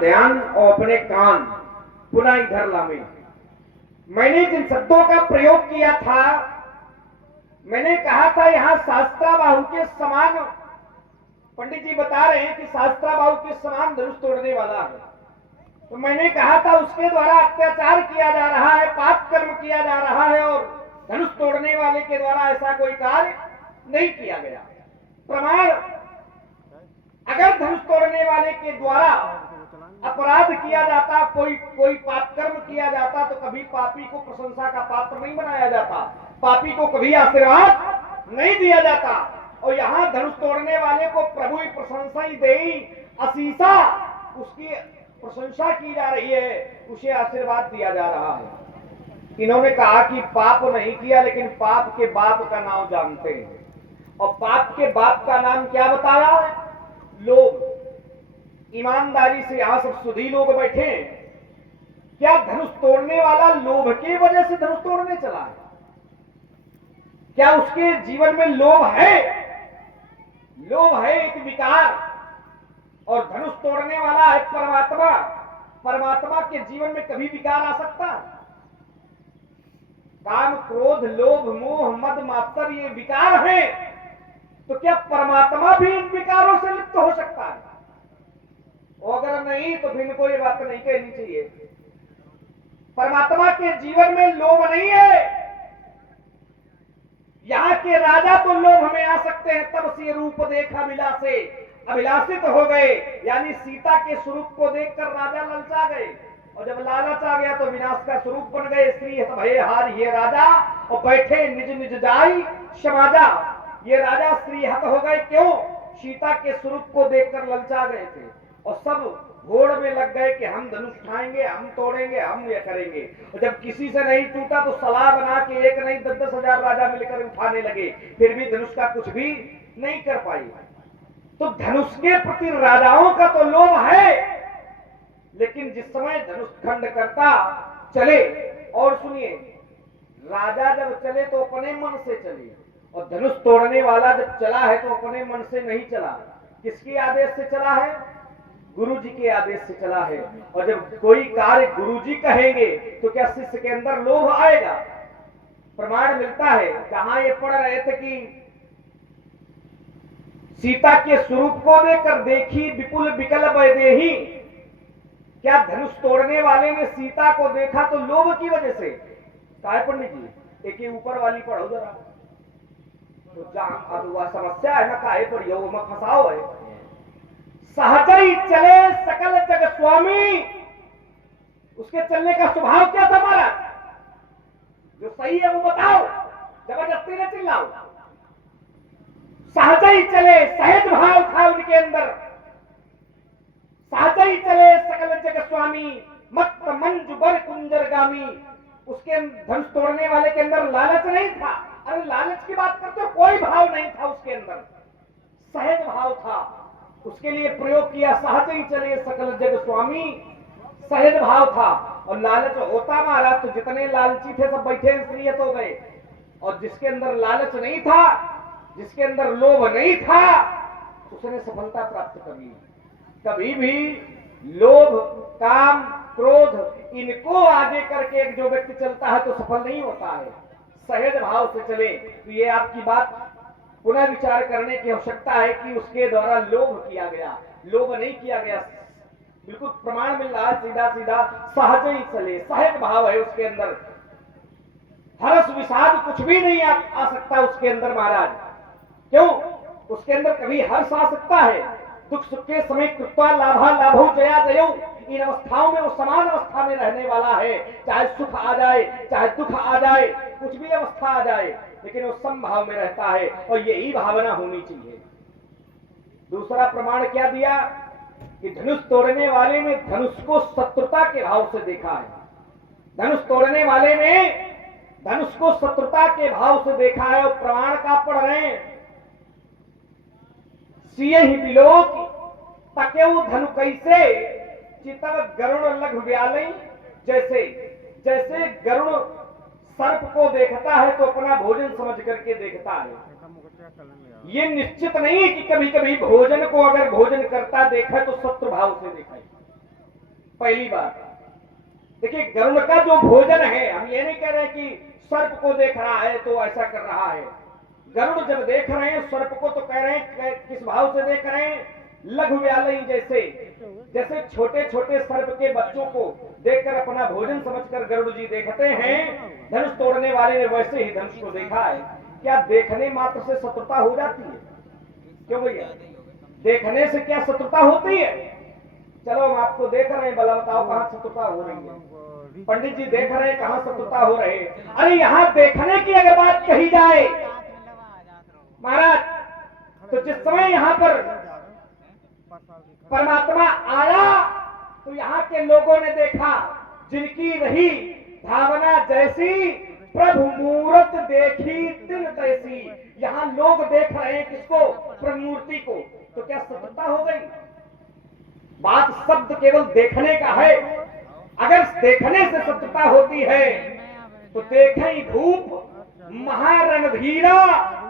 ध्यान और अपने कान पुनः इधर लावे। मैंने जिन शब्दों का प्रयोग किया था, मैंने कहा था यहां शास्त्राबाहु के समान, पंडित जी बता रहे हैं कि शास्त्राबाहु के समान धनुष तोड़ने वाला है। तो मैंने कहा था उसके द्वारा अत्याचार किया जा रहा है, पाप कर्म किया जा रहा है, और धनुष तोड़ने वाले के द्वारा ऐसा कोई कार्य नहीं किया गया। प्रमाण, अगर धनुष तोड़ने वाले के द्वारा अपराध किया जाता, कोई पाप कर्म किया जाता, तो कभी पापी को प्रशंसा का पात्र नहीं बनाया जाता, पापी को कभी आशीर्वाद नहीं दिया जाता। और यहाँ धनुष तोड़ने वाले को प्रभु ही प्रशंसा ही दे, असीसा उसकी प्रशंसा की जा रही है, उसे आशीर्वाद दिया जा रहा है। इन्होंने कहा कि पाप नहीं किया, लेकिन पाप के बाप का नाम जानते हैं। और पाप के बाप का नाम क्या बताया? लोभ। ईमानदारी से यहां सब सुधी लोग बैठे हैं, क्या धनुष तोड़ने वाला लोभ की वजह से धनुष तोड़ने चला है? क्या उसके जीवन में लोभ है? लोभ है एक विकार, और धनुष तोड़ने वाला है परमात्मा। परमात्मा के जीवन में कभी विकार आ सकता? काम, क्रोध, लोभ, मोह, मद, मात्सर्य ये विकार है, तो क्या परमात्मा भी इन विकारों से लिप्त हो सकता है? और अगर नहीं, तो फिर कोई बात नहीं कहनी चाहिए। परमात्मा के जीवन में लोभ नहीं है। यहाँ के राजा तो लोभ में आ सकते हैं, तब से रूप देखा विलासे, अभिलाषित हो गए, यानी सीता के स्वरूप को देखकर राजा ललचा गए, और जब लालच आ गया तो विनाश का स्वरूप बन गए। श्री भय हार ये राजा, और बैठे निज निज जाई समाजा। ये राजा श्रीहत हो गए, क्यों? सीता के स्वरूप को देखकर ललचा गए थे, और सब घोड़ में लग गए कि हम धनुष उठाएंगे, हम तोड़ेंगे, हम ये करेंगे। और जब किसी से नहीं टूटा तो सलाह बना के एक नहीं 10-10 हजार राजा मिलकर उठाने लगे, फिर भी धनुष का कुछ भी नहीं कर पाए। तो धनुष के प्रति राजाओं का तो लोभ है, लेकिन जिस समय धनुष खंड करता चले, और सुनिए, राजा जब चले तो अपने मन से चले, और धनुष तोड़ने वाला जब चला है तो अपने मन से नहीं चला। किसके आदेश से चला है? गुरु जी के आदेश से चला है। और जब कोई कार्य गुरु जी कहेंगे तो क्या शिष्य के अंदर लोभ आएगा? प्रमाण मिलता है, जहां ये पढ़ रहे थे कि सीता के स्वरूप को देखकर देखी विपुल विकल वैदेही, क्या धनुष तोड़ने वाले ने सीता को देखा तो लोभ की वजह से? काय पंडित जी, एक ही ऊपर वाली पढ़ो जरा, तो जहां अब वह समस्या है ना, काहे पढ़ियो मत फंसाओ है। सहज ही चले सकल जग स्वामी, उसके चलने का स्वभाव क्या था महाराज? जो सही है वो बताओ, जबरदस्ती न चिल्लाओ। सहज ही चले, सहज भाव था उनके अंदर। सहज ही चले सकल जग स्वामी, मत मंजु बर कुंजर गामी। उसके धनुष तोड़ने वाले के अंदर लालच नहीं था। अरे लालच की बात करते हो, कोई भाव नहीं था उसके अंदर, सहज भाव था। उसके लिए प्रयोग किया, सहज ही चले सकल जग स्वामी, सहज भाव था। और लालच होता महाराज तो जितने लालची थे सब बैठे इसलिए तो गए, और जिसके अंदर लालच नहीं था, जिसके अंदर लोभ नहीं था, उसने सफलता प्राप्त कर ली। कभी भी लोभ, काम, क्रोध इनको आगे करके एक जो व्यक्ति चलता है तो सफल नहीं होता है। सहज भाव से चले। तो ये आपकी बात पुनः विचार करने की आवश्यकता है कि उसके द्वारा लोभ किया गया, लोभ नहीं किया गया। बिल्कुल प्रमाण मिल रहा है, सीधा सीधा सहज ही चले, सहज भाव है उसके अंदर। हर्ष विषाद कुछ भी नहीं आ सकता उसके अंदर महाराज। क्यों? उसके अंदर कभी हर्ष आ सकता है, दुख सुख के समय कृत्वा लाभा लाभो जया जयो। इन अवस्थाओं में वो समान अवस्था में रहने वाला है, चाहे सुख आ जाए चाहे दुख आ जाए, कुछ भी अवस्था आ जाए, लेकिन वो समभाव में रहता है, और यही भावना होनी चाहिए। दूसरा प्रमाण क्या दिया कि धनुष तोड़ने वाले ने धनुष को शत्रुता के भाव से देखा है। धनुष तोड़ने वाले ने धनुष को शत्रुता के भाव से देखा है। और प्रमाण का पढ़ रहे हैं, सिय ही बिलोक तकेऊ धनु कैसे, चितव गरुड़ लघु व्यालई। जैसे जैसे गरुड़ सर्प को देखता है तो अपना भोजन समझ करके देखता है। ये निश्चित नहीं है कि कभी कभी भोजन को अगर भोजन करता देखा तो शत्रु भाव से देखा। पहली बात देखिए, गरुड़ का जो भोजन है, हम ये नहीं कह रहे कि सर्प को देख रहा है तो ऐसा कर रहा है। गरुड़ जब देख रहे हैं सर्प को तो कह रहे हैं, किस भाव से देख रहे हैं? लघु व्यालयी जैसे, जैसे छोटे छोटे सर्प के बच्चों को देखकर अपना भोजन समझकर गरुड़ जी देखते हैं, धनुष तोड़ने वाले ने वैसे ही धनुष को देखा है। क्या देखने मात्र से शत्रुता हो जाती है? क्यों भैया, देखने से क्या शत्रुता होती है? चलो हम आपको देख रहे हैं, भला बताओ कहां शत्रुता हो रही है? पंडित जी देख रहे हैं, कहां शत्रुता हो रही है? अरे यहां देखने की अगर बात कही जाए महाराज, तो जिस समय यहां पर परमात्मा आया तो यहाँ के लोगों ने देखा, जिनकी रही भावना जैसी, प्रभु मूर्त देखी तिन तैसी। यहाँ लोग देख रहे हैं किसको? प्रभु मूर्ति को। तो क्या शत्रुता हो गई? बात शब्द केवल देखने का है। अगर देखने से शत्रुता होती है तो देखें भूप महारणधीरा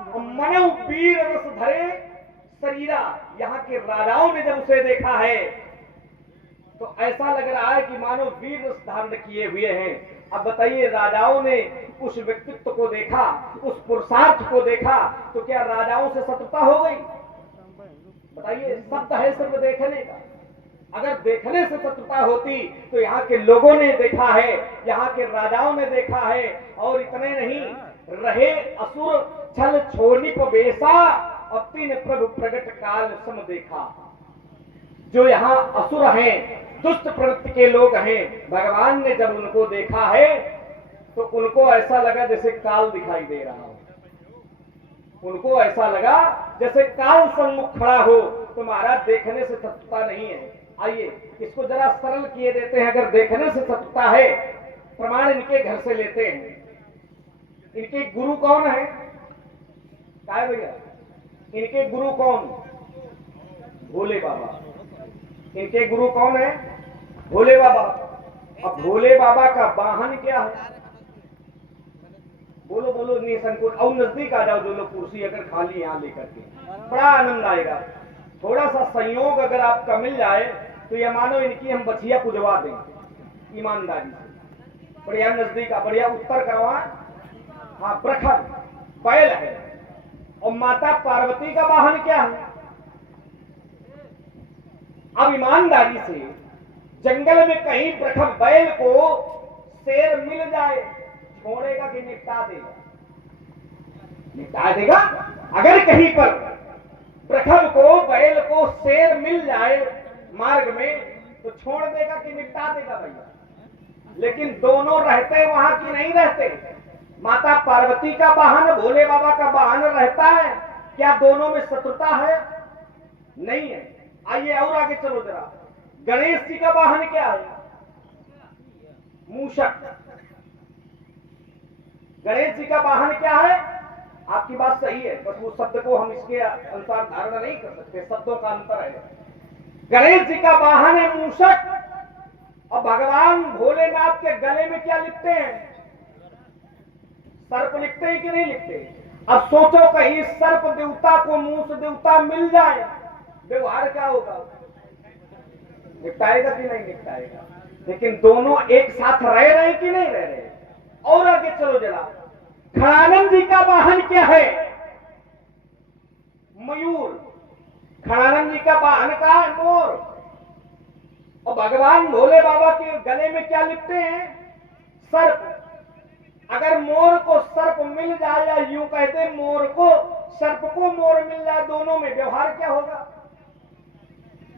मनौ वीर रस धरे शरीरा। यहाँ के राजाओं ने जब उसे देखा है तो ऐसा लग रहा है कि मानो वीर रस धारण किए हुए हैं। अब बताइए, राजाओं ने उस व्यक्तित्व को देखा, उस पुरुषार्थ को देखा, तो क्या राजाओं से शत्रुता हो गई? बताइए, शब्द है सिर्फ देखने का। अगर देखने से शत्रुता होती तो यहाँ के लोगों ने देखा है, यहाँ के राजाओं ने देखा है। और इतने नहीं रहे, असुर छल छोड़नी पवेशा, अब तीन प्रभु प्रगट काल सम देखा। जो यहाँ असुर हैं, दुष्ट प्रवृत्ति के लोग हैं, भगवान ने जब उनको देखा है तो उनको ऐसा लगा जैसे काल दिखाई दे रहा हो। उनको ऐसा लगा जैसे काल सम्मुख खड़ा हो। तो महाराज देखने से शत्रुता नहीं है। आइए इसको जरा सरल किए देते हैं। अगर देखने से शत्रुता है, प्रमाण इनके घर से लेते हैं। इनके गुरु कौन है? क्या है भैया? इनके गुरु कौन? भोले बाबा। इनके गुरु कौन है? भोले बाबा। अब भोले बाबा का वाहन क्या है? बोलो बोलो, निसंकोच। और नजदीक आ जाओ जो लोग कुर्सी अगर खाली यहाँ लेकर के, बड़ा आनंद आएगा। थोड़ा सा संयोग अगर आपका मिल जाए तो ये मानो इनकी हम बछिया पुजवा दें ईमानदारी से। बढ़िया नजदीक आ, बढ़िया उत्तर करवा। हाँ, प्रखर बैल है। और माता पार्वती का वाहन क्या है? अब ईमानदारी से जंगल में कहीं प्रखर बैल को शेर मिल जाए, छोड़ेगा कि निपटा देगा? निपटा देगा। अगर कहीं पर प्रखर को, बैल को शेर मिल जाए मार्ग में तो छोड़ देगा कि निपटा देगा भैया? लेकिन दोनों रहते वहां की नहीं रहते। माता पार्वती का वाहन, भोले बाबा का वाहन रहता है। क्या दोनों में शत्रुता है? नहीं है। आइए और आगे चलो जरा। गणेश जी का वाहन क्या है? मूषक। गणेश जी का वाहन क्या है? आपकी बात सही है, बस वो शब्द को हम इसके अनुसार धारणा नहीं कर सकते, शब्दों का अंतर है। गणेश जी का वाहन है मूषक। और भगवान भोलेनाथ के गले में क्या लिखते हैं? सर्प लिखते हैं कि नहीं लिखते? अब सोचो कहीं सर्प देवता को मूस देवता मिल जाए, व्यवहार क्या होगा? निपटाएगा कि नहीं निपटाएगा? लेकिन दोनों एक साथ रह रहे कि नहीं रह रहे? और आगे चलो जरा। खड़ानंद जी का वाहन क्या है? मयूर। खड़ानंद जी का वाहन का है मोर। और भगवान भोले बाबा के गले में क्या लिखते हैं? सर्प। अगर मोर को सर्प मिल जाए, या यूं कहते मोर को सर्प को मोर मिल जाए, दोनों में व्यवहार क्या होगा?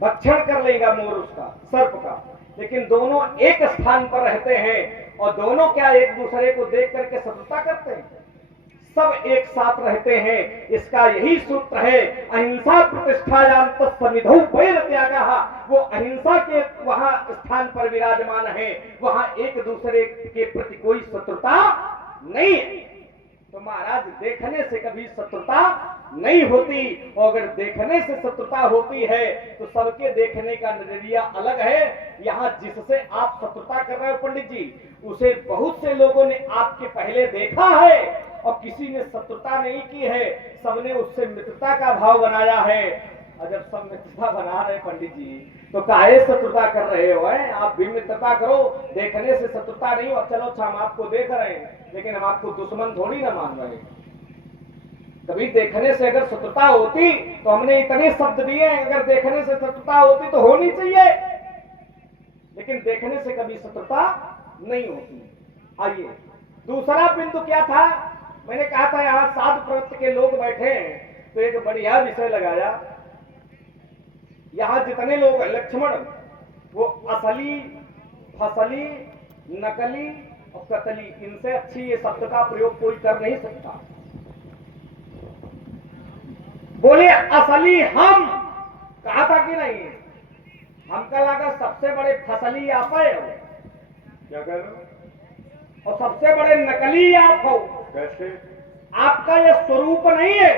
भक्षण कर लेगा मोर उसका, सर्प का। लेकिन दोनों एक स्थान पर रहते हैं और दोनों क्या एक दूसरे को देख करके शत्रुता करते हैं? सब एक साथ रहते हैं। इसका यही सूत्र है, अहिंसा प्रतिष्ठायाम तत्सन्निधौ वैर त्यागः। वो अहिंसा के वहां स्थान पर विराजमान है, वहां एक दूसरे के प्रति कोई शत्रुता नहीं है। तो महाराज देखने से कभी शत्रुता नहीं होती। और अगर देखने से शत्रुता होती है तो सबके देखने का नजरिया अलग है। यहाँ जिससे आप शत्रुता कर रहे हो पंडित जी, उसे बहुत से लोगों ने आपके पहले देखा है और किसी ने शत्रुता नहीं की है, सबने उससे मित्रता का भाव बनाया है। जब सब मित्रता बना रहे पंडित जी, तो काहे शत्रुता कर रहे हो? आप भी मित्रता करो, देखने से शत्रुता नहीं हो। चलो अच्छा, हम आपको देख रहे हैं, लेकिन हम आपको दुश्मन थोड़ी ना मान रहे। कभी देखने से अगर शत्रुता होती तो हमने इतने शब्द दिए, अगर देखने से शत्रुता होती तो होनी चाहिए, लेकिन देखने से कभी शत्रुता नहीं होती। आइए, दूसरा बिंदु क्या था? मैंने कहा था यहां साधु प्रवृत्ति के लोग बैठे हैं, तो एक बढ़िया विषय लगाया। यहां जितने लोग हैं लक्ष्मण, वो असली, फसली, नकली और कतली, इनसे अच्छी ये शब्द का प्रयोग कोई कर नहीं सकता। बोले असली हम, कहा था कि नहीं? हमका लगा सबसे बड़े फसली आप है, क्या कह रहे हो? और सबसे बड़े नकली आप हो। कैसे? आपका यह स्वरूप नहीं है।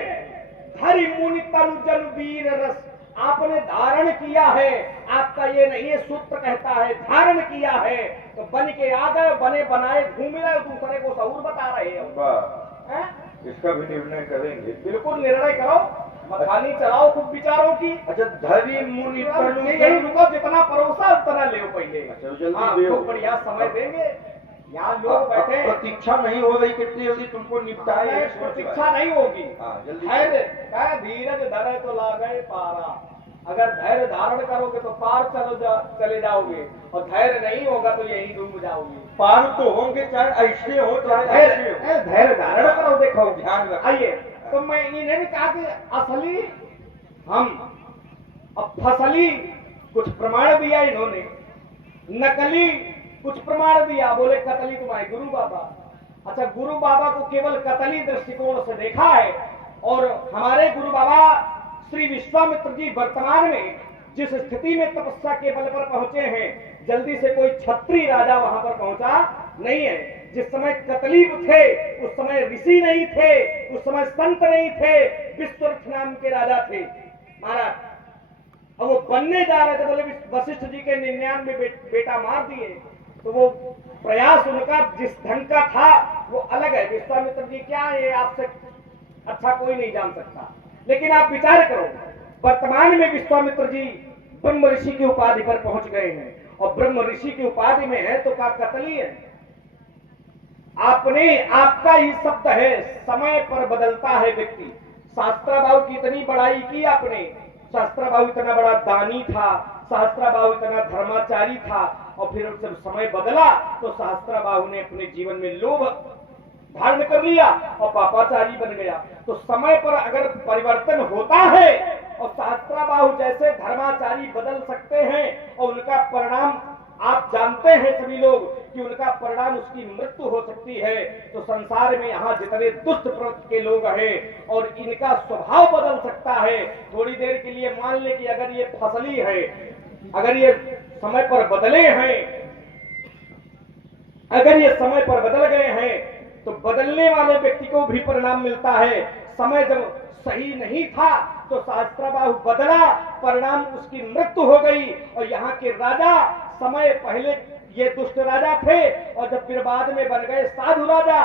हरि मुनि तनु जन वीर रस, आपने धारण किया है, आपका ये नहीं है। सूत्र कहता है धारण किया है, तो बन के आ गए, बने बनाए घूम रहे, दूसरे को सहूर बता रहे हो। इसका भी निर्णय करेंगे। बिल्कुल निर्णय करो, मखानी चलाओ खूब विचारों की। अच्छा, धरी मुनि तनु, यही रुको, जितना परोसा उतना ले पहले। अच्छा, जल्दी दो। बढ़िया समय देंगे। यहाँ लोग बैठे, प्रतीक्षा नहीं हो रही, कितनी जल्दी तुमको निपटाए। प्रतीक्षा नहीं होगी। जल्दी धैर्य धीरज धरे तो लागे पारा। अगर धैर्य धारण करोगे तो पार चले जाओगे, और धैर्य नहीं होगा तो यही डूब जाओगे। पार तो होंगे, चाहे ऐसे हो चाहे ऐसे हो। धैर्य धारण करो। देखो ध्यान रखो। आइए, तो मैं इन्हें भी कहा कि असली हम, अब फसली कुछ प्रमाण दिया इन्होंने, नकली कुछ प्रमाण दिया। बोले कतली तुम्हारे गुरु बाबा। अच्छा, गुरु बाबा को केवल कतली दृष्टिकोण से देखा है, और हमारे गुरु बाबा श्री विश्वामित्र जी वर्तमान में जिस स्थिति में तपस्या के बल पर पहुंचे हैं, जल्दी से कोई क्षत्रिय राजा वहां पर पहुंचा नहीं है। जिस समय कतली थे उस समय ऋषि नहीं थे, उस समय संत नहीं थे, विश्वरथ नाम के राजा थे महाराज। अब वो बनने जा रहे थे, बोले वशिष्ठ जी के 99 बेटा मार दिए, तो वो प्रयास उनका जिस ढंग का था वो अलग है। विश्वामित्र जी क्या है, आपसे अच्छा कोई नहीं जान सकता। लेकिन आप विचार करो, वर्तमान में विश्वामित्र जी ब्रह्म ऋषि की उपाधि पर पहुंच गए हैं, और ब्रह्म ऋषि की उपाधि में है तो क्या कतली है? आपने, आपका ही शब्द है, समय पर बदलता है व्यक्ति। शास्त्राबाहु की इतनी बड़ाई की आपने, शास्त्राबाहु इतना बड़ा दानी था, शास्त्राबाहु इतना धर्माचारी था, और फिर जब समय बदला तो शास्त्राबाहु ने अपने जीवन में लोभ धारण कर लिया और पापाचारी बन गया। तो समय पर अगर परिवर्तन होता है, और शास्त्राबाहु जैसे धर्माचारी बदल सकते हैं, और उनका परिणाम आप जानते हैं सभी लोग कि उनका परिणाम उसकी मृत्यु हो सकती है, तो संसार में यहाँ जितने दुष्ट प्रवृत्ति के लोग हैं और इनका स्वभाव बदल सकता है। थोड़ी देर के लिए मान ले कि अगर ये फसली है, अगर ये समय पर बदले हैं, अगर ये समय पर बदल गए हैं, तो बदलने वाले व्यक्ति को भी परिणाम मिलता है। समय जब सही नहीं था तो शास्त्राबाहु बदला, परिणाम उसकी मृत्यु हो गई। और यहाँ के राजा समय पहले ये दुष्ट राजा थे, और जब फिर बाद में बन गए साधु राजा,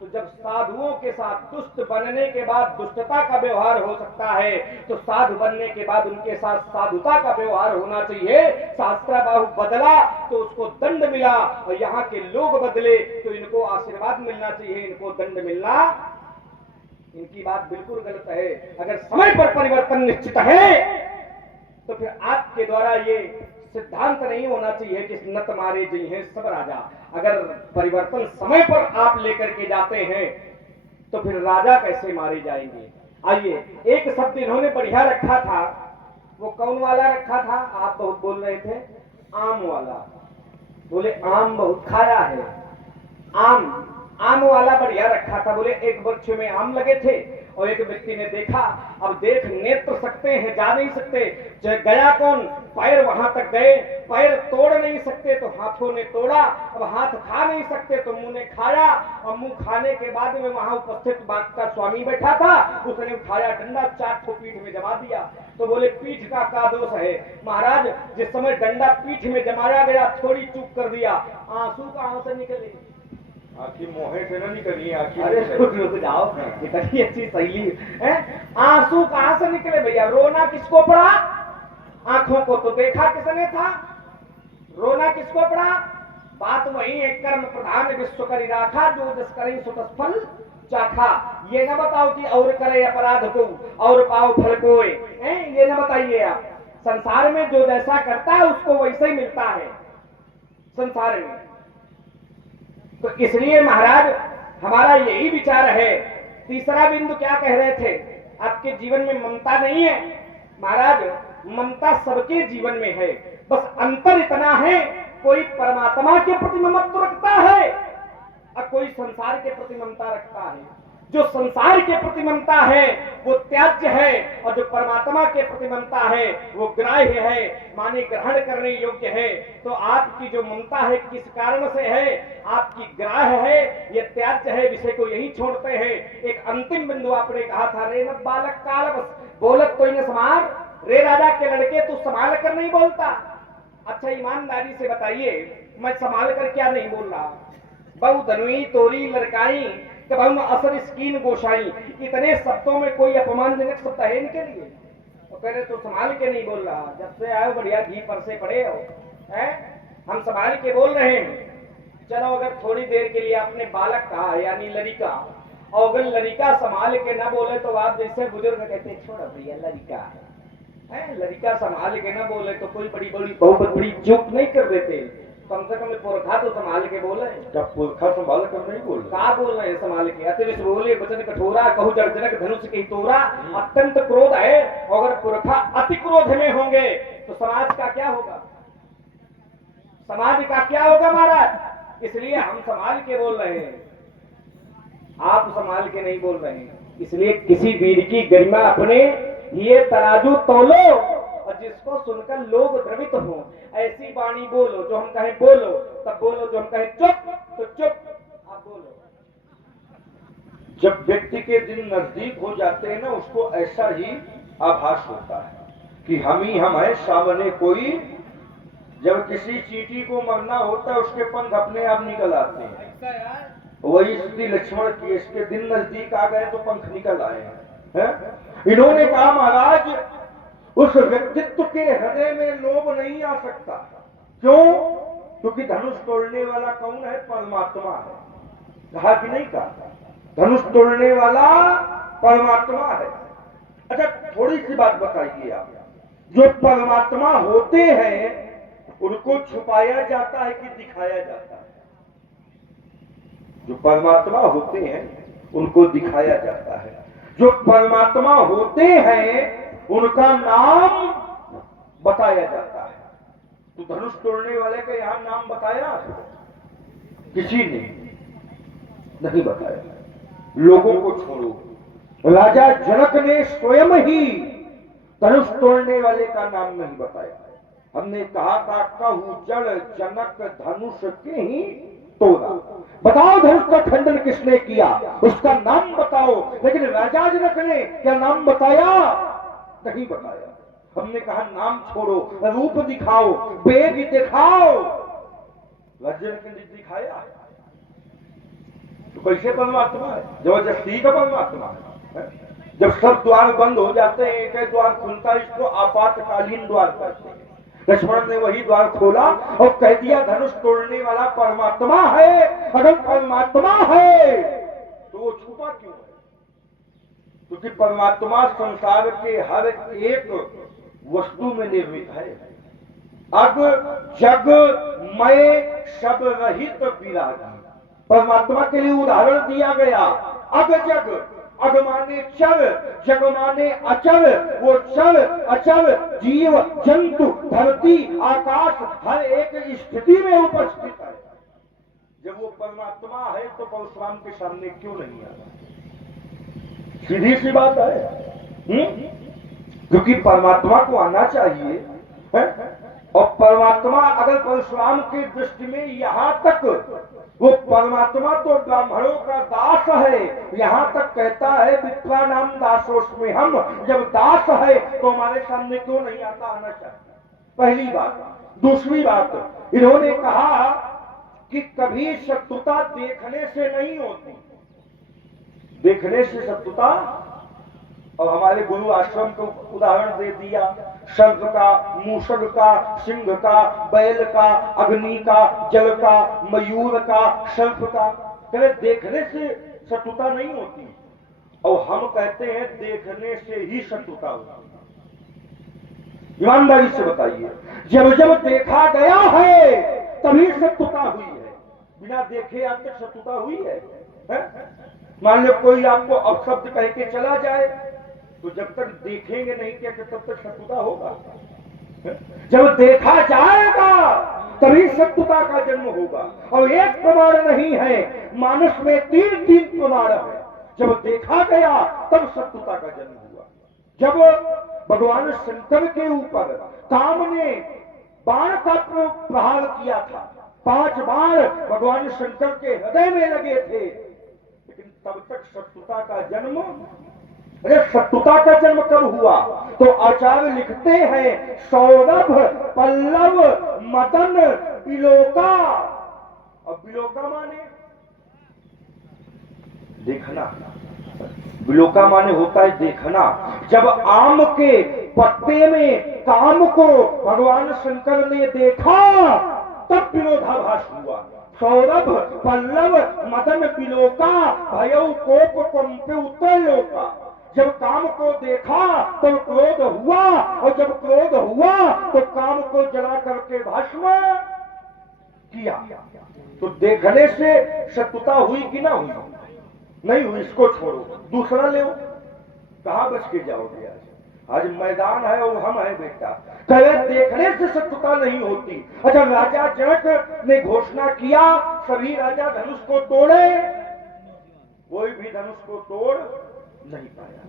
तो जब साधुओं के साथ दुष्ट बनने के बाद दुष्टता का व्यवहार हो सकता है, तो साधु बनने के बाद उनके साथ साधुता का व्यवहार होना चाहिए। शास्त्राबाहु बदला तो उसको दंड मिला, और यहाँ के लोग बदले तो इनको आशीर्वाद मिलना चाहिए, इनको दंड मिलना, इनकी बात बिल्कुल गलत है। अगर समय पर परिवर्तन निश्चित है तो फिर आपके द्वारा ये सिद्धांत नहीं होना चाहिए कि नत मारे जी हैं सब राजा। अगर परिवर्तन समय पर आप लेकर के जाते हैं तो फिर राजा कैसे मारे जाएंगे? आइए, एक शब्द इन्होंने बढ़िया रखा था, वो कौन वाला रखा था? आप बहुत बोल रहे थे, आम वाला। बोले आम बहुत खाया है, आम वाला बढ़िया रखा था। बोले एक वृक्ष में आम लगे थे, और एक व्यक्ति ने देखा, अब देख नेत्र सकते हैं, जा नहीं सकते, गया कौन? पैर वहां तक गए, पैर तोड़ नहीं सकते तो हाथों ने तोड़ा, अब हाथ खा नहीं सकते तो मुंह ने खाया, और मुंह खाने के बाद में वहां उपस्थित बाग का स्वामी बैठा था, उसने उठाया डंडा, 4 ठो पीठ में जमा दिया। तो बोले पीठ का दोष है महाराज? जिस समय डंडा पीठ में जमाया गया, थोड़ी चूक कर दिया, आंसू कहां से निकले? आखिर मोहे से ना निकली आखिर। अरे रुक जाओ, इतनी अच्छी शैली है। आंसू कहां से निकले भैया? रोना किसको पड़ा? आंखों को तो देखा किसने था, रोना किसको पड़ा? बात वही है, कर्म प्रधान विश्व करी राखा, जो जस करे सो तस फल चाखा। ये ना बताओ कि और करे अपराध को और पाओ फल कोय, ये ना बताइए आप। संसार में जो जैसा करता है उसको वैसा ही मिलता है संसार में। तो इसलिए महाराज हमारा यही विचार है। तीसरा बिंदु क्या कह रहे थे? आपके जीवन में ममता नहीं है महाराज, ममता सबके जीवन में है, बस अंतर इतना है, कोई परमात्मा के प्रति ममत्व रखता है और कोई संसार के प्रति ममता रखता है। जो संसार के प्रति ममता है वो त्याज्य है, और जो परमात्मा के प्रति ममता है वो ग्राह्य है, माने ग्रहण करने योग्य है। तो आपकी जो ममता है किस कारण से है? आपकी ग्राह्य है, ये त्याज्य है, विषय को यही छोड़ते हैं। एक अंतिम बिंदु आपने कहा था, रे न बालक काल बस बोलत कोई न समार, रे राजा के लड़के तू संभाल कर नहीं बोलता। अच्छा ईमानदारी से बताइए, मैं संभाल कर क्या नहीं बोल रहा? बहु धनुई तोरी लड़काई कि बहु असर स्कीन गोशाई, इतने शब्दों में कोई अपमानजनक शब्द है इनके लिए? तो कह रहे तो संभाल के नहीं बोल रहा, जब से आए बढ़िया घी पर से पड़े हो, हैं? हम संभाल के बोल रहे हैं। चलो अगर थोड़ी देर के लिए आपने बालक कहा यानी लड़का, और अगर लड़का संभाल के ना बोले तो आप जैसे बुजुर्ग कहते हैं छोड़ो भैया लड़का है, लड़का संभाल के ना बोले तो कोई बड़ी बड़ी बहुत बड़ी चूक नहीं कर देते, कम से कम पुरखा तो संभाल के बोले। जब पुरखा संभाल कर नहीं बोल का बोल रहे हैं संभाल के? अतिरिक्त बोले वचन कठोरा, कहू जर्जनक धनुष की तोरा, अत्यंत क्रोध है। अगर पुरखा अति क्रोध में होंगे तो समाज का क्या होगा? समाज का क्या होगा महाराज? इसलिए हम संभाल के बोल रहे हैं, आप संभाल के नहीं बोल रहे हैं। इसलिए किसी वीर की गरिमा अपने ये तराजू तोलो, और जिसको सुनकर लोग द्रवित हो, ऐसी वाणी बोलो। जो हम कहें बोलो तब बोलो, जो हम कहें चुप तो चुप, आप बोलो। जब व्यक्ति के दिन नजदीक हो जाते हैं ना, उसको ऐसा ही आभास होता है कि हम ही हम है, सामने कोई। जब किसी चींटी को मरना होता है उसके पंख अपने आप निकल आते हैं, वही स्थिति लक्ष्मण की, इसके दिन नजदीक आ गए तो पंख निकल आए हैं। इन्होंने कहा महाराज उस व्यक्तित्व के हृदय में लोभ नहीं आ सकता। क्यों? क्योंकि धनुष तोड़ने वाला कौन है? परमात्मा है। कहा कि नहीं कहा? धनुष तोड़ने वाला परमात्मा है। अच्छा थोड़ी सी बात बताइए आप, जो परमात्मा होते हैं उनको छुपाया जाता है कि दिखाया जाता है? जो परमात्मा होते हैं उनको दिखाया जाता है। जो परमात्मा होते हैं उनका नाम बताया जाता है। तो धनुष तोड़ने वाले का यहां नाम बताया? किसी ने नहीं बताया। लोगों को छोड़ो, राजा जनक ने स्वयं ही धनुष तोड़ने वाले का नाम नहीं बताया। हमने कहा था कहू जड़ जनक धनुष के ही तोड़ा। बताओ धनुष का खंडन किसने किया, उसका नाम बताओ। लेकिन राजा जनक ने क्या नाम बताया? नहीं बताया। हमने कहा नाम छोड़ो, रूप दिखाओ, वेग दिखाओ। राजा जनक ने दिखाया तो कैसे परमात्मा है? जबरदस्ती का परमात्मा है। जब सब द्वार बंद हो जाते हैं, एक द्वार खुलता है, इसको आपातकालीन द्वार कहते हैं। लक्ष्मण ने वही द्वार खोला और कह दिया धनुष तोड़ने वाला परमात्मा है। अगर परमात्मा है तो वो छुपा क्यों है? क्योंकि परमात्मा संसार के हर एक वस्तु में निर्मित है। अग जग मय सब रहित विरागी, परमात्मा के लिए उदाहरण दिया गया। अग जग, अग माने चर, जग माने अचर। वो चर अचर जीव जंतु धरती आकाश हर एक स्थिति में उपस्थित है। जब वो परमात्मा है तो परशुराम के सामने क्यों नहीं आता? सीधी सी बात है। क्योंकि परमात्मा को आना चाहिए है? और परमात्मा अगर परशुराम के दृष्टि में यहां तक, वो परमात्मा तो ब्राह्मणों का दास है, यहां तक कहता है विप्रा नाम दासोस्मि हम। जब दास है तो हमारे सामने क्यों नहीं आता? आना चाहिए, पहली बात। दूसरी बात, इन्होंने कहा कि कभी शत्रुता देखने से नहीं होती। देखने से शत्रुता, और हमारे गुरु आश्रम को उदाहरण दे दिया, सर्प का, मूषक का, सिंह का, बैल का, अग्नि का, जल का, मयूर का, सर्प का। कहते देखने से शत्रुता नहीं होती, और हम कहते हैं देखने से ही शत्रुता होती। ईमानदारी से बताइए, जब जब देखा गया है तभी शत्रुता हुई है, बिना देखे आज तक शत्रुता हुई है? मान लो कोई आपको अपशब्द कह के चला जाए, तो जब तक देखेंगे नहीं क्या तब तक शत्रुता होगा? जब देखा जाएगा तभी शत्रुता का जन्म होगा। और एक प्रमाण नहीं है, मानस में तीन तीन प्रमाण है। जब देखा गया तब शत्रुता का जन्म हुआ। जब भगवान शंकर के ऊपर काम ने बाण का प्रहार किया था, 5 बाण भगवान शंकर के हृदय में लगे थे, लेकिन तब तक शत्रुता का जन्म, अरे शत्रुता का जन्म कब हुआ? तो आचार्य लिखते हैं, सौरभ, पल्लव, मदन, बिलोका। और बिलोका माने देखना, बिलोका माने होता है देखना। जब आम के पत्ते में काम को भगवान शंकर ने देखा तब विरोधाभास हुआ। सौरभ, पल्लव, मदन, बिलोका, भयौ कोप कंपे उतर लोका। जब काम को देखा तब क्रोध हुआ, और जब क्रोध हुआ तो काम को जला करके भस्म किया। तो देखने से शत्रुता हुई कि ना हुई? नहीं हुई, इसको छोड़ो, दूसरा ले। कहां बच के जाओगे? आज मैदान है और हम है बेटा। कहे देखने से शत्रुता नहीं होती। अच्छा, राजा जनक ने घोषणा किया सभी राजा धनुष को तोड़े, कोई भी धनुष को तोड़ नहीं पाया।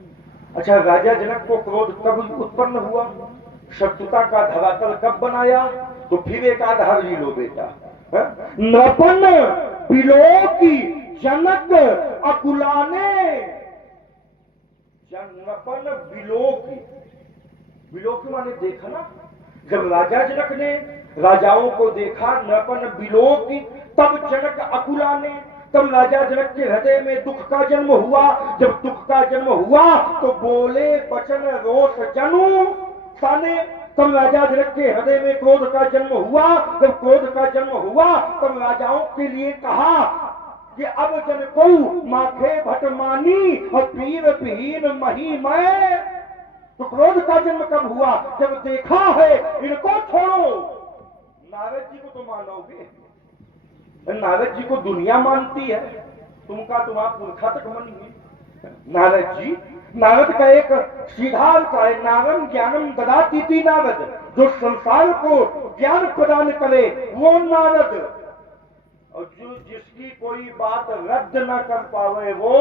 अच्छा, राजा जनक को क्रोध कब उत्पन्न हुआ? शत्रुता का धरातल कब बनाया? तो फिर एक आधार ही लो बेटा। नृपन बिलोकी जनक अकुलाने। नृपन बिलोकी, बिलोकी माने देखना। जब राजा जनक ने राजाओं को देखा, नृपन बिलोकी, तब जनक अकुलाने, तब राजा जनक के हृदय में दुख का जन्म हुआ। जब दुख का जन्म हुआ तो बोले वचन रोष जनु साने। तब राजा जनक के हृदय में क्रोध का जन्म हुआ। जब क्रोध का जन्म हुआ तब राजाओं के लिए कहा कि अब जन को माखे भटमानी और वीर विहीन मही मैं। तो क्रोध का जन्म कब हुआ? जब देखा है इनको छोड़ो। नारद जी को तो मानोगे, नारद जी को दुनिया मानती है, तुम्हारा पुरखा तक मानिए। नारद जी, नारद का एक सीधा अर्थ है, नारद ज्ञानम ददाति इति नारद, जो संसार को ज्ञान प्रदान करे वो नारद, और जो जिसकी कोई बात रद्द न कर पावे वो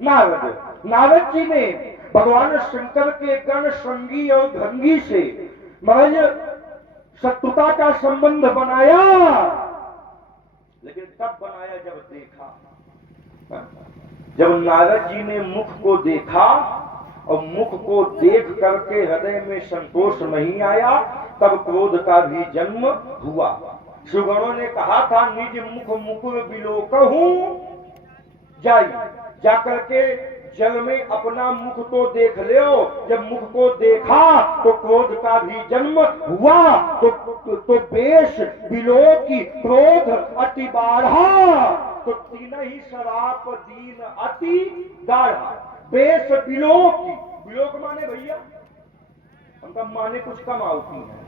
नारद। नारद जी ने भगवान शंकर के गण संगी और भंगी से महाराज शत्रुता का संबंध बनाया, लेकिन तब बनाया जब देखा। जब नारद जी ने मुख को देखा और मुख को देख करके हृदय में संतोष नहीं आया, तब क्रोध का भी जन्म हुआ। सुगणों ने कहा था, निज मुख मुकुर बिलोकहूं जाई, जाकर के जल में अपना मुख तो देख लो। जब मुख को देखा तो क्रोध का भी जन्म हुआ। तो बेश बिलो की क्रोध अति बाढ़ा, तो तीन ही शराप दीन अति गाढ़ा। बेश बिलो की, बिलोक माने भैया हमका माने कुछ कम आउती है।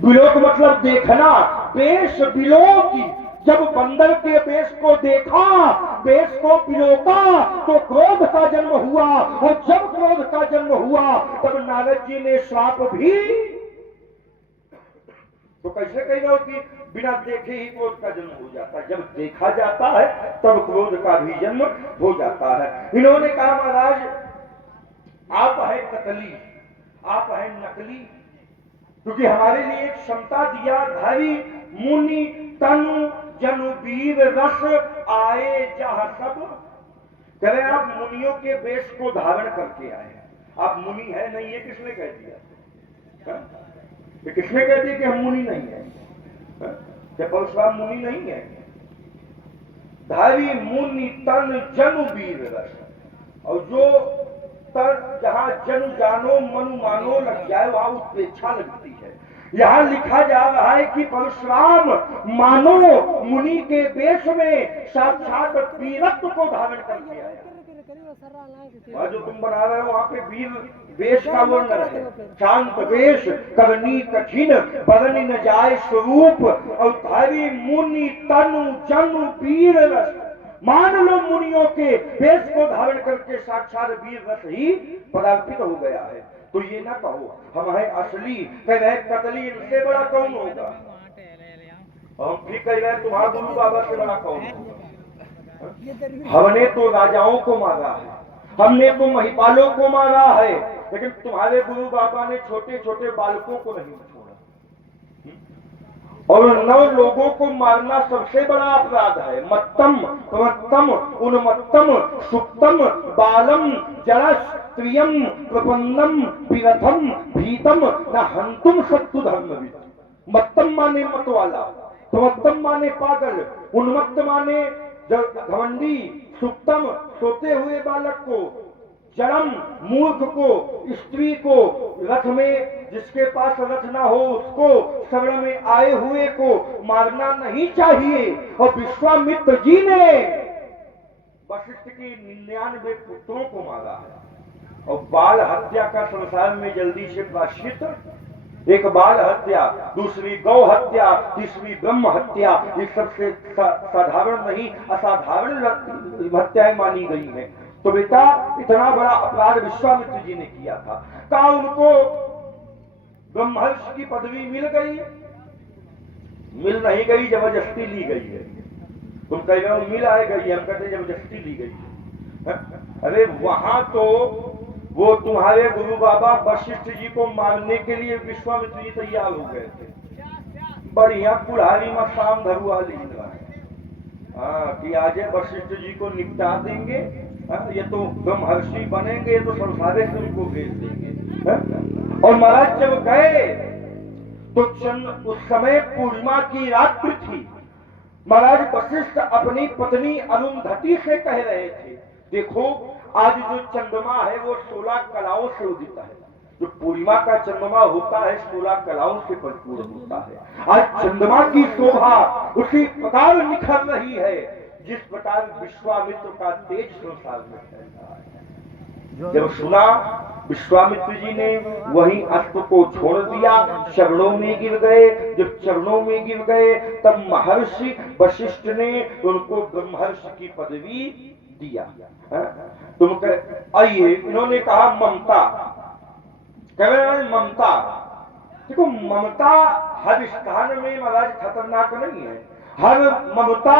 बिलोक मतलब देखना। बेश बिलो की, जब बंदर के बेश को देखा, बेश को बिलोका, तो क्रोध का जन्म हुआ। और जब क्रोध का जन्म हुआ तब नारद जी ने श्राप भी। तो कैसे कहेगा कि बिना देखे ही क्रोध का जन्म हो जाता है? जब देखा जाता है तब क्रोध का भी जन्म हो जाता है। इन्होंने कहा, महाराज आप है कतली, आप है नकली, क्योंकि हमारे लिए एक क्षमता दिया, धारी मुनि तनु जनु वीर रस आए जहां सब। कह रहे आप मुनियों के वेश को धारण करके आए। आप मुनि है नहीं, ये किसने कह दिया? ये किसने कह दिया कि हम मुनि नहीं है? क्या परशुराम मुनि नहीं है? धारी मुनि तन जनु वीर रस। और जो तर जहां जनु जानो मनु मानो लग जाए वहां उपेक्षा लगती है। यहां लिखा जा रहा है कि परशुराम मानो मुनि के वेश में साक्षात वीरत्व को धारण करके आया। वहां जो तुम बना रहे हो वहां पे वीर वेश का वर्णन है। शांत वेश करनी कठिन बदन न जाए स्वरूप और धारी मुनि तनु जनु वीर रस। मान लो मुनियों के वेश को धारण करके साक्षात वीर रस ही पदार्पित हो गया है। तो ये ना कहो हम है असली, कह रहे कतली इनसे बड़ा कौन होगा। हम भी कह रहे तुम्हारा गुरु बाबा से बड़ा कौन होगा। हमने तो राजाओं को मारा है, हमने तो महिपालों को मारा है, लेकिन तुम्हारे गुरु बाबा ने छोटे छोटे बालकों को नहीं छोड़ा। और 9 लोगों को मारना सबसे बड़ा अपराध है। मत्तम प्रमत्तम उन्मत्तम सुप्तम बालम जड़स त्रियम प्रपन्नम विरथम भीतम न हंतुम शत्रु धर्मविद। मत्तम माने मत वाला, प्रमत्तम माने पागल, उन्मत्त माने घमंडी, सुप्तम सोते हुए बालक को, जड़म मूर्ख को, स्त्री को, रथ में जिसके पास रथ ना हो उसको, शरण में आए हुए को मारना नहीं चाहिए। और विश्वामित्र जी ने वशिष्ठ की 99 पुत्रों को मारा है। और बाल हत्या का संसार में जल्दी से प्रायश्चित, एक बाल हत्या, दूसरी गौ हत्या, तीसरी ब्रह्म हत्या, ये सबसे साधारण नहीं असाधारण हत्याएं मानी गई हैं। तो बेटा इतना बड़ा अपराध विश्वामित्र जी ने किया था। कहा उनको ब्रह्मर्षि की पदवी मिल गई? मिल नहीं गई, जबरदस्ती ली गई है। तुम कह रहे हो मिल आए गई, हम कहते जबरदस्ती ली गई है। अरे वहां तो वो तुम्हारे गुरु बाबा वशिष्ठ जी को मारने के लिए विश्वामित्र जी तैयार हो गए थे। बढ़िया कुल्हाड़ी में शाम धरुआ लीन रहा है कि आज वशिष्ठ जी को निपटा देंगे, ये तो ब्रह्मर्षि बनेंगे, तो संसारे से उनको भेज देंगे। और महाराज जब गए तो उस समय पूर्णिमा की रात्रि थी। महाराज वशिष्ठ अपनी पत्नी अरुंधति से कह रहे थे, देखो आज जो चंद्रमा है वो 16 कलाओं से उदित है। जो पूर्णिमा का चंद्रमा होता है 16 कलाओं से भरपूर होता है। आज चंद्रमा की शोभा उसी प्रकार निखर रही है जिस प्रकार विश्वामित्र का तेज संसार में फैल रहा है। जब सुना विश्वामित्र जी ने वही अस्त्र को छोड़ दिया, चरणों में गिर गए। जब चरणों में गिर गए तब महर्षि वशिष्ठ ने उनको ब्रह्मर्षि की पदवी दिया। तुम आइए, इन्होंने कहा ममता, कह रहे ममता। देखो ममता हर स्थान में महाराज खतरनाक नहीं है, हर ममता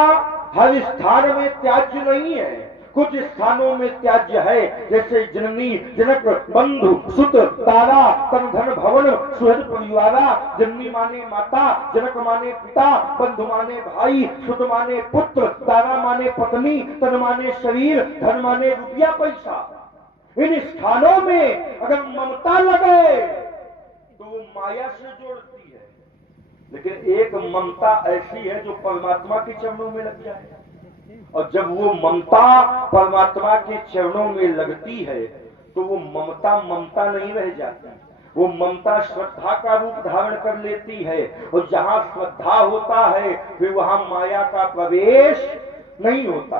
हर स्थान में त्याज्य नहीं है। कुछ स्थानों में त्याज्य है, जैसे जननी जनक बंधु सुत तारा तन धन भवन सुहृद परिवारा। जननी माने माता, जनक माने पिता, बंधु माने भाई, सुत माने पुत्र, तारा माने पत्नी, तन माने शरीर, धन माने रुपया पैसा। इन स्थानों में अगर ममता लगे तो वो माया से जोड़ती है। लेकिन एक ममता ऐसी है जो परमात्मा के चरणों में लग जाए, और जब वो ममता परमात्मा के चरणों में लगती है तो वो ममता ममता नहीं रह जाती, वो ममता श्रद्धा का रूप धारण कर लेती है। और जहां श्रद्धा होता है फिर वहां माया का प्रवेश नहीं होता।